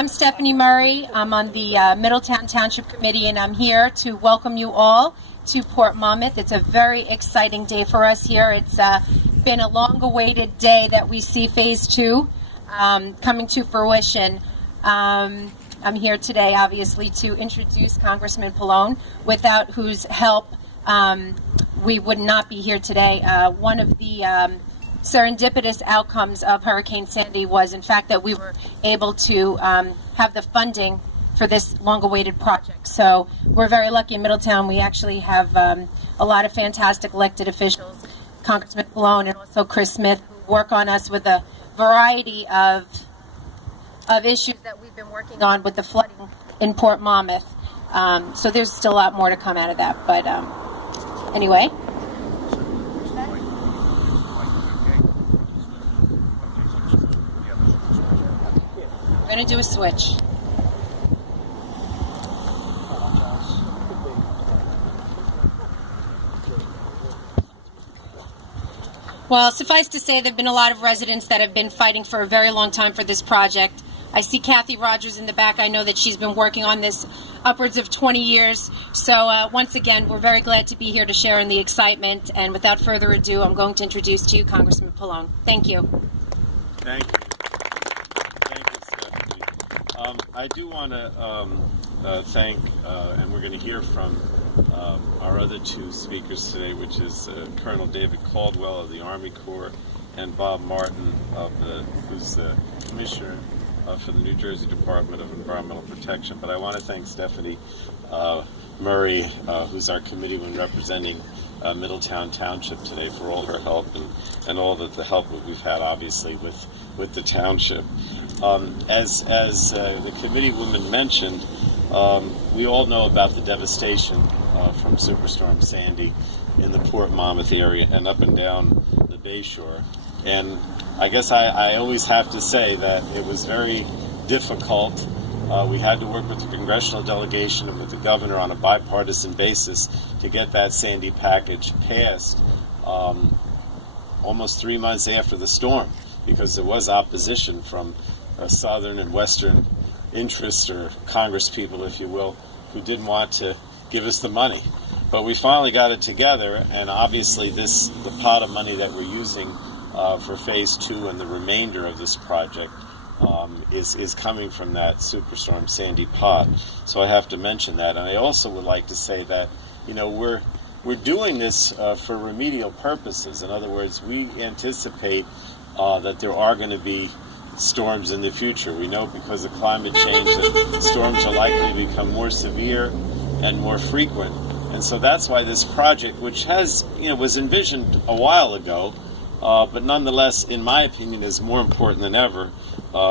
I'm Stephanie Murray. I'm on the Middletown Township Committee, and I'm here to welcome you all to Port Monmouth. It's a very exciting day for us here. It's been a long-awaited day that we see Phase 2 coming to fruition. I'm here today, obviously, to introduce Congressman Pallone, without whose help we would not be here today. One of the serendipitous outcomes of Hurricane Sandy was, in fact, that we were able to have the funding for this long-awaited project. So we're very lucky in Middletown. We actually have a lot of fantastic elected officials, Congressman Pallone and also Chris Smith, who work on us with a variety of issues that we've been working on with the flooding in Port Monmouth. So there's still a lot more to come out of that. But anyway. We're going to do a switch. Well, suffice to say, there have been a lot of residents that have been fighting for a very long time for this project. I see Kathy Rogers in the back. I know that she's been working on this upwards of 20 years. So once again, we're very glad to be here to share in the excitement. And without further ado, I'm going to introduce to you Congressman Pallone. Thank you. Thank you. Thank you, Stephanie. I do want to thank, and we're going to hear from our other two speakers today, which is Colonel David Caldwell of the Army Corps and Bob Martin, who's the Commissioner for the New Jersey Department of Environmental Protection. But I want to thank Stephanie Murray, who's our committeewoman representing Middletown Township today, for all her help and all the help that we've had, obviously, with the township. As the committeewoman mentioned, we all know about the devastation from Superstorm Sandy in the Port Monmouth area and up and down the Bayshore. And I guess I always have to say that it was very difficult. We had to work with the congressional delegation and with the governor on a bipartisan basis to get that Sandy package passed almost 3 months after the storm, because there was opposition from southern and western interests, or congresspeople, if you will, who didn't want to give us the money. But we finally got it together, and obviously the pot of money that we're using for Phase 2 and the remainder of this project is coming from that Superstorm Sandy pot. So I have to mention that. And I also would like to say that, you know, we're doing this for remedial purposes. In other words, we anticipate that there are going to be storms in the future. We know because of climate change that storms are likely to become more severe and more frequent. And so that's why this project, which was envisioned a while ago, but nonetheless, in my opinion, is more important than ever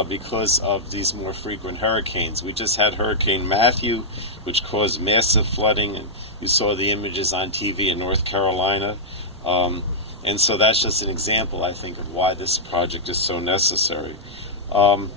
because of these more frequent hurricanes. We just had Hurricane Matthew, which caused massive flooding, and you saw the images on TV in North Carolina. And so that's just an example, I think, of why this project is so necessary. I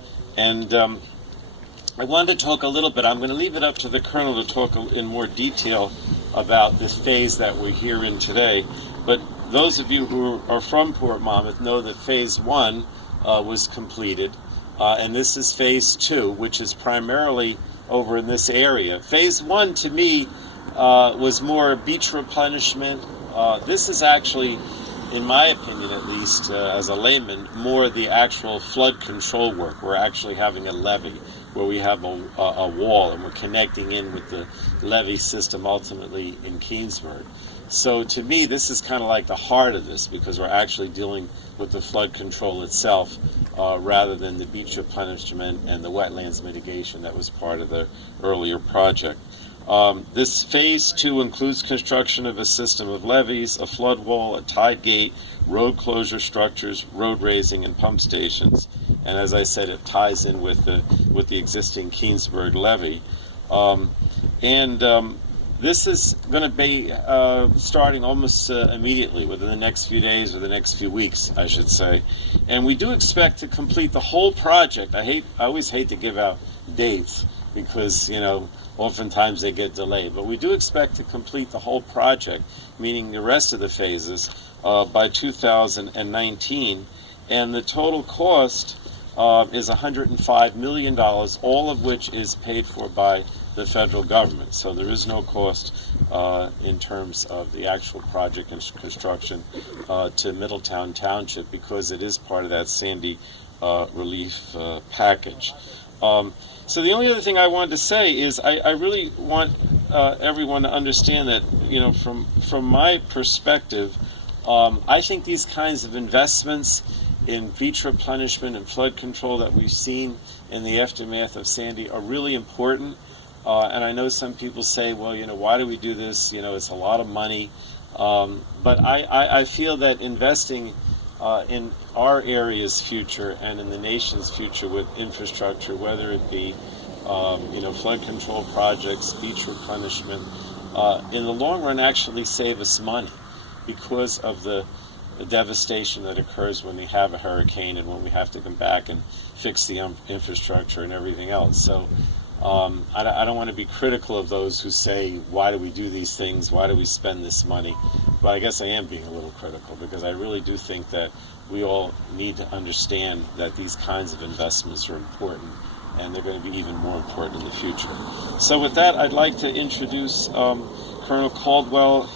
wanted to talk a little bit. I'm going to leave it up to the Colonel to talk in more detail about this phase that we're here in today. But those of you who are from Port Monmouth know that Phase 1 was completed, and this is Phase 2, which is primarily over in this area. Phase 1, to me, was more beach replenishment. This is actually, in my opinion at least, as a layman, more the actual flood control work. We're actually having a levee where we have a wall, and we're connecting in with the levee system ultimately in Keansburg. So to me, this is kind of like the heart of this, because we're actually dealing with the flood control itself rather than the beach replenishment and the wetlands mitigation that was part of the earlier project. This Phase 2 includes construction of a system of levees, a flood wall, a tide gate, road closure structures, road raising, and pump stations. And as I said, it ties in with the existing Keansburg levee. This is going to be starting almost immediately, within the next few days or the next few weeks, I should say. And we do expect to complete the whole project. I always hate to give out dates because, oftentimes they get delayed. But we do expect to complete the whole project, meaning the rest of the phases, by 2019. And the total cost is $105 million, all of which is paid for by the federal government. So there is no cost in terms of the actual project and construction to Middletown Township, because it is part of that Sandy relief package. So the only other thing I wanted to say is I really want everyone to understand that, from my perspective, I think these kinds of investments in beach replenishment and flood control that we've seen in the aftermath of Sandy are really important. And I know some people say, well, why do we do this? It's a lot of money. But I feel that investing in our area's future and in the nation's future with infrastructure, whether it be flood control projects, beach replenishment, in the long run actually save us money, because of the devastation that occurs when we have a hurricane and when we have to come back and fix the infrastructure and everything else. So I don't want to be critical of those who say, why do we do these things? Why do we spend this money? But I guess I am being a little critical, because I really do think that we all need to understand that these kinds of investments are important, and they're going to be even more important in the future. So with that, I'd like to introduce Colonel Caldwell.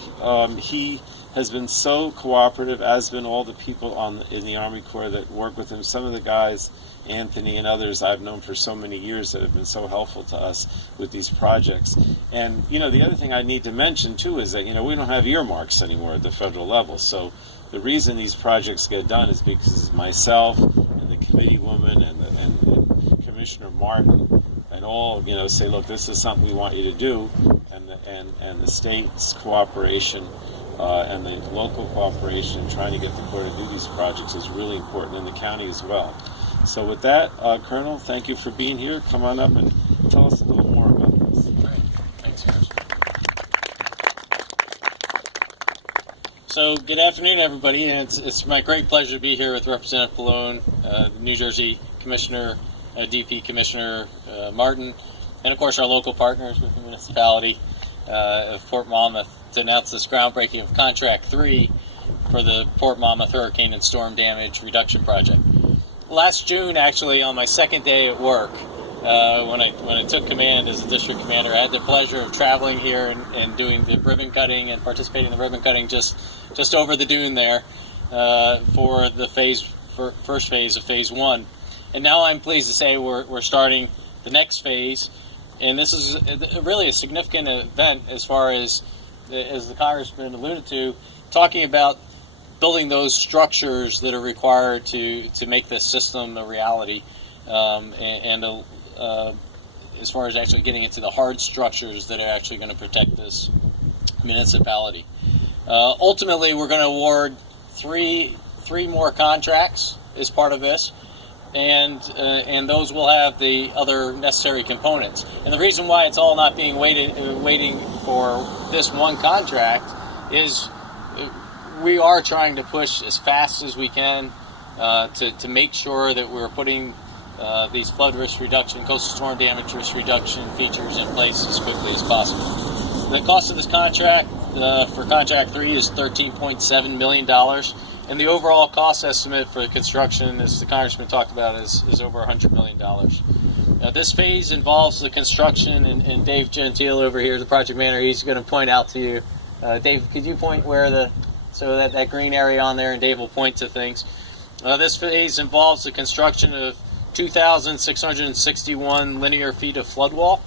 He has been so cooperative, as been all the people in the Army Corps that work with him. Some of the guys, Anthony and others, I've known for so many years, that have been so helpful to us with these projects. And the other thing I need to mention too is that we don't have earmarks anymore at the federal level. So the reason these projects get done is because myself and the Committeewoman and Commissioner Martin and all say, look, this is something we want you to do, and the state's cooperation and the local cooperation trying to get the Corps to do these projects is really important, in the county as well. So with that, Colonel, thank you for being here. Come on up and tell us a little more about this. Great. Thanks, guys. So good afternoon, everybody, and it's my great pleasure to be here with Representative Pallone, the New Jersey Commissioner, DP Commissioner Martin, and of course our local partners with the municipality of Port Monmouth, to announce this groundbreaking of Contract 3 for the Port Monmouth Hurricane and Storm Damage Reduction Project. Last June, actually, on my second day at work, when I took command as a district commander, I had the pleasure of traveling here and doing the ribbon cutting and participating in the ribbon cutting just over the dune there for the first phase of Phase 1. And now I'm pleased to say we're starting the next phase, and this is really a significant event as far as the Congressman alluded to, talking about building those structures that are required to make this system a reality, and as far as actually getting into the hard structures that are actually going to protect this municipality. Ultimately, we're going to award three more contracts as part of this, and those will have the other necessary components. And the reason why it's all not being waiting for this one contract is we are trying to push as fast as we can to make sure that we're putting these flood risk reduction, coastal storm damage risk reduction features in place as quickly as possible. The cost of this contract for Contract 3 is $13.7 million, and the overall cost estimate for construction, as the Congressman talked about, is over $100 million. This phase involves the construction, and Dave Gentile over here, the project manager, he's going to point out to you. Dave, could you point where that green area on there, and Dave will point to things. This phase involves the construction of 2,661 linear feet of flood wall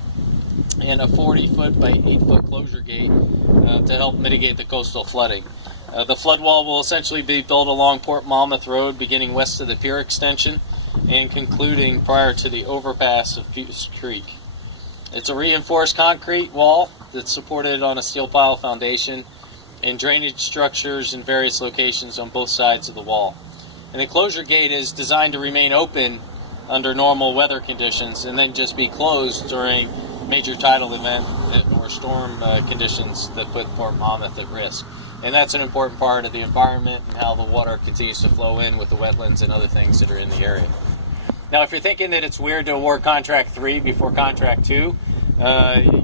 and a 40-foot by 8-foot closure gate to help mitigate the coastal flooding. The flood wall will essentially be built along Port Monmouth Road, beginning west of the pier extension and concluding prior to the overpass of Peace Creek. It's a reinforced concrete wall that's supported on a steel pile foundation and drainage structures in various locations on both sides of the wall. And the closure gate is designed to remain open under normal weather conditions and then just be closed during major tidal event or storm conditions that put Port Monmouth at risk. And that's an important part of the environment and how the water continues to flow in with the wetlands and other things that are in the area. Now, if you're thinking that it's weird to award Contract 3 before Contract 2,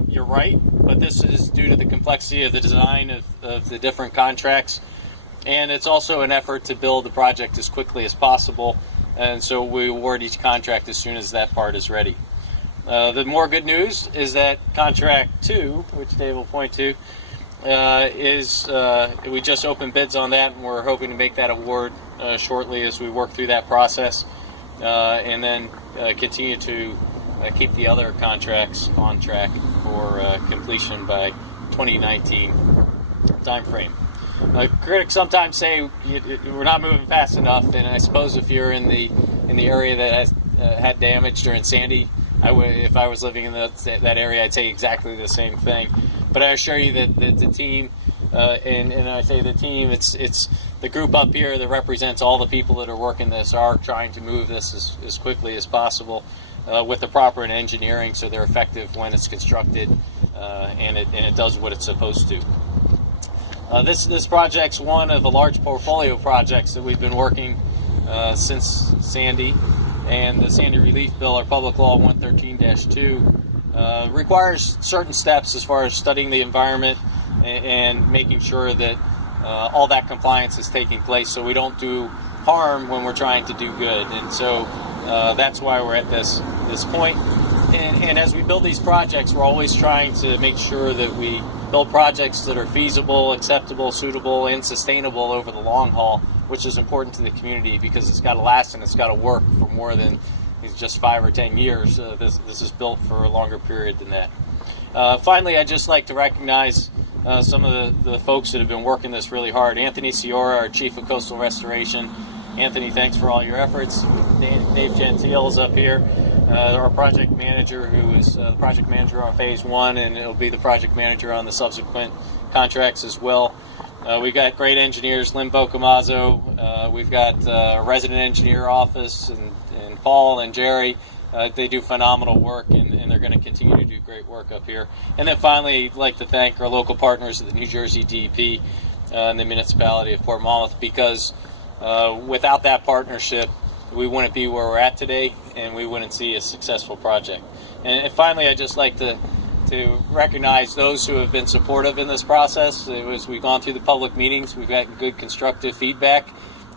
you're right, but this is due to the complexity of the design of the different contracts, and it's also an effort to build the project as quickly as possible and so we award each contract as soon as that part is ready. The more good news is that contract 2, which Dave will point to, we just opened bids on that, and we're hoping to make that award shortly as we work through that process, and then continue to keep the other contracts on track for completion by 2019 timeframe. Critics sometimes say we're not moving fast enough, and I suppose if you're in the area that has had damage during Sandy, if I was living in that area, I'd say exactly the same thing. But I assure you that the team, and I say the team, it's the group up here that represents all the people that are working this, are trying to move this as quickly as possible with the proper engineering, so they're effective when it's constructed, and it does what it's supposed to. This project's one of a large portfolio of projects that we've been working since Sandy, and the Sandy Relief Bill, our Public Law 113-2, requires certain steps as far as studying the environment and making sure that all that compliance is taking place, so we don't do harm when we're trying to do good. And so that's why we're at this point. And as we build these projects, we're always trying to make sure that we build projects that are feasible, acceptable, suitable, and sustainable over the long haul, which is important to the community because it's got to last and it's got to work for more than just 5 or 10 years. This is built for a longer period than that. Finally, I'd just like to recognize some of the folks that have been working this really hard. Anthony Ciora, our Chief of Coastal Restoration. Anthony, thanks for all your efforts. Dave Gentile is up here, our project manager, who is the project manager on Phase 1, and it'll be the project manager on the subsequent contracts as well. We've got great engineers, Lynn Bocamazzo. We've got a resident engineer office, and Paul and Jerry. They do phenomenal work, and they're going to continue to do great work up here. And then finally, I'd like to thank our local partners at the New Jersey DEP and the municipality of Port Monmouth, because without that partnership, we wouldn't be where we're at today, and we wouldn't see a successful project. And finally, I'd just like to recognize those who have been supportive in this process. We've gone through the public meetings, we've gotten good constructive feedback,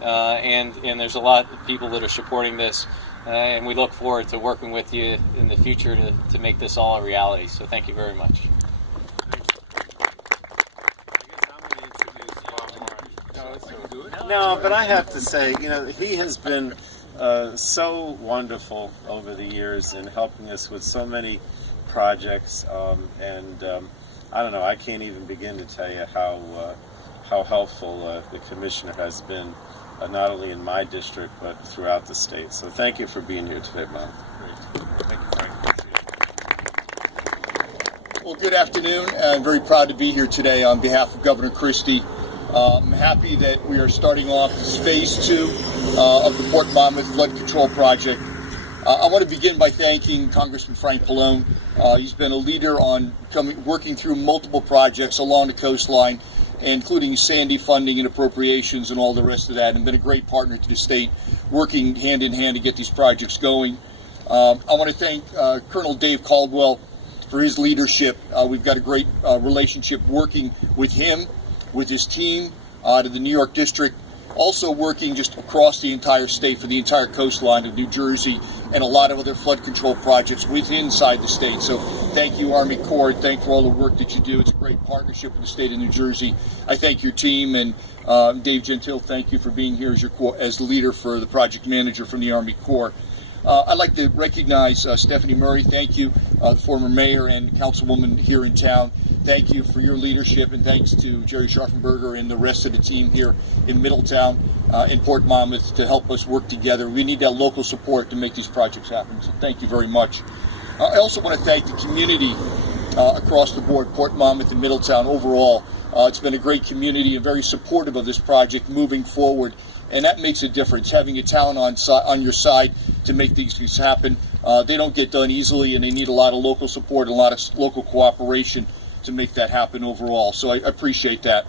and there's a lot of people that are supporting this, and we look forward to working with you in the future to make this all a reality. So thank you very much. No, but I have to say, he has been so wonderful over the years in helping us with so many projects, and I don't know, I can't even begin to tell you how helpful the commissioner has been, not only in my district but throughout the state. So thank you for being here today, Mom. Great. Thank you, Frank. Well, good afternoon. I'm very proud to be here today on behalf of Governor Christie. I'm happy that we are starting off Phase 2 of the Port Monmouth Flood Control Project. I want to begin by thanking Congressman Frank Pallone. He's been a leader on working through multiple projects along the coastline, including Sandy funding and appropriations and all the rest of that, and been a great partner to the state, working hand in hand to get these projects going. I want to thank Colonel Dave Caldwell for his leadership. We've got a great relationship working with him, with his team out of the New York District, also working just across the entire state for the entire coastline of New Jersey and a lot of other flood control projects inside the state. So thank you, Army Corps. Thank you for all the work that you do. It's a great partnership with the state of New Jersey. I thank your team, and Dave Gentile, thank you for being here as the leader for the project manager from the Army Corps. I'd like to recognize Stephanie Murray. Thank you, the former mayor and councilwoman here in town. Thank you for your leadership, and thanks to Jerry Scharfenberger and the rest of the team here in Middletown in Port Monmouth to help us work together. We need that local support to make these projects happen, so thank you very much. I also want to thank the community across the board, Port Monmouth and Middletown overall. It's been a great community and very supportive of this project moving forward, and that makes a difference, having a town on your side to make these things happen. They don't get done easily, and they need a lot of local support and a lot of local cooperation to make that happen overall. So I appreciate that.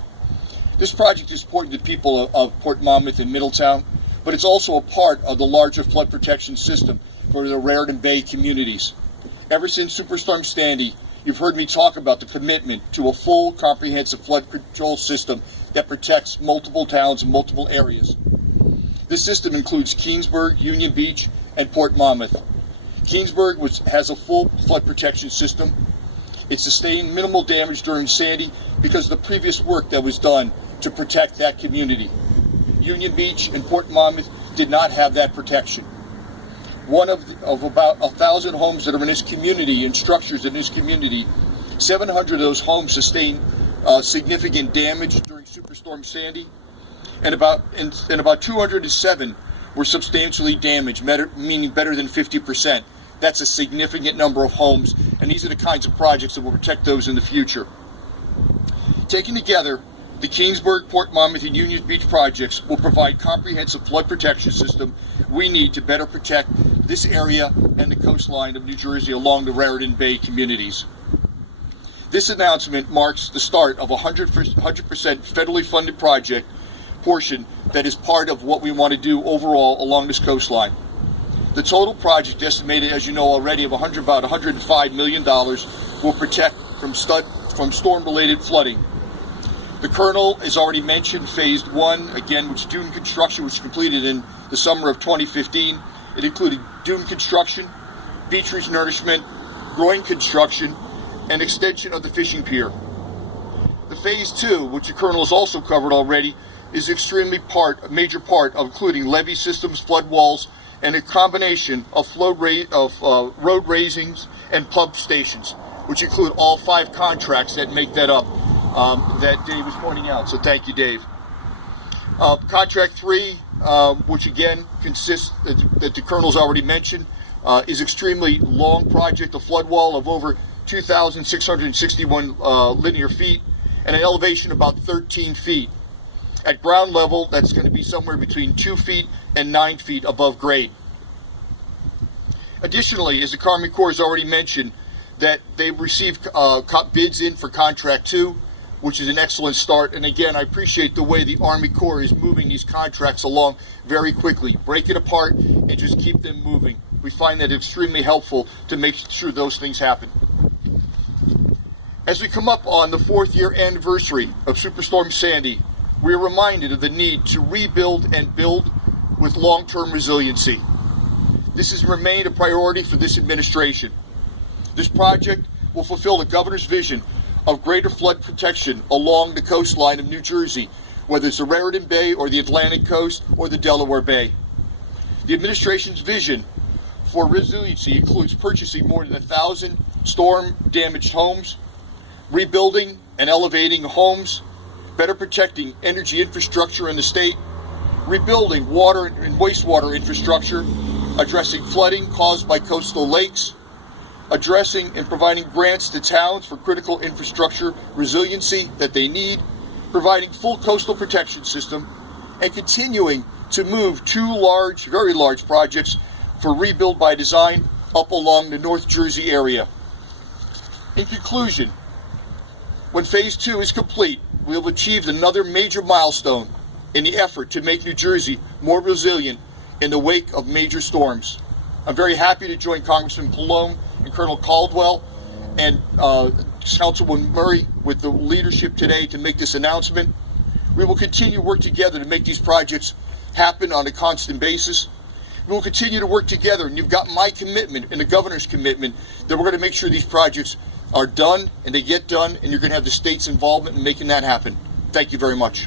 This project is important to the people of Port Monmouth and Middletown, but it's also a part of the larger flood protection system for the Raritan Bay communities. Ever since Superstorm Sandy, you've heard me talk about the commitment to a full, comprehensive flood control system that protects multiple towns and multiple areas. This system includes Keansburg, Union Beach, and Port Monmouth. Keansburg has a full flood protection system. It sustained minimal damage during Sandy because of the previous work that was done to protect that community. Union Beach and Port Monmouth did not have that protection. One of about 1,000 homes that are in this community and structures in this community, 700 of those homes sustained significant damage during Superstorm Sandy, and about 207 were substantially damaged, meaning better than 50%. That's a significant number of homes, and these are the kinds of projects that will protect those in the future. Taken together, the Keansburg, Port Monmouth, and Union Beach projects will provide comprehensive flood protection system we need to better protect this area and the coastline of New Jersey along the Raritan Bay communities. This announcement marks the start of a 100% federally funded project portion that is part of what we want to do overall along this coastline. The total project, estimated, as you know already, of about $105 million, will protect from storm-related flooding. The Colonel has already mentioned Phase 1, again, which is dune construction, which was completed in the summer of 2015. It included dune construction, beach renourishment, groin construction, and extension of the fishing pier. The Phase 2, which the Colonel has also covered already, is extremely a major part of including levee systems, flood walls, and a combination of road raisings and pump stations, which include all 5 contracts that make that up, that Dave was pointing out. So thank you, Dave. Contract 3, which again consists, that the Colonel's already mentioned, is extremely long project, a flood wall of over 2,661 linear feet and an elevation about 13 feet. At ground level, that's going to be somewhere between 2 feet and 9 feet above grade. Additionally, as the Army Corps has already mentioned, that they've received bids in for Contract 2, which is an excellent start. And again, I appreciate the way the Army Corps is moving these contracts along very quickly. Break it apart and just keep them moving. We find that extremely helpful to make sure those things happen. As we come up on the 4th year anniversary of Superstorm Sandy, we are reminded of the need to rebuild and build with long-term resiliency. This has remained a priority for this administration. This project will fulfill the governor's vision of greater flood protection along the coastline of New Jersey, whether it's the Raritan Bay or the Atlantic coast or the Delaware Bay. The administration's vision for resiliency includes purchasing more than 1,000 storm-damaged homes, rebuilding and elevating homes, better protecting energy infrastructure in the state, rebuilding water and wastewater infrastructure, addressing flooding caused by coastal lakes, addressing and providing grants to towns for critical infrastructure resiliency that they need, providing full coastal protection system, and continuing to move 2 large, very large projects for rebuild by design up along the North Jersey area. In conclusion, when Phase 2 is complete, we have achieved another major milestone in the effort to make New Jersey more resilient in the wake of major storms. I'm very happy to join Congressman Pallone and Colonel Caldwell and Councilwoman Murray with the leadership today to make this announcement. We will continue to work together to make these projects happen on a constant basis. We will continue to work together, and you've got my commitment and the governor's commitment that we're going to make sure these projects are done and they get done, and you're going to have the state's involvement in making that happen. Thank you very much.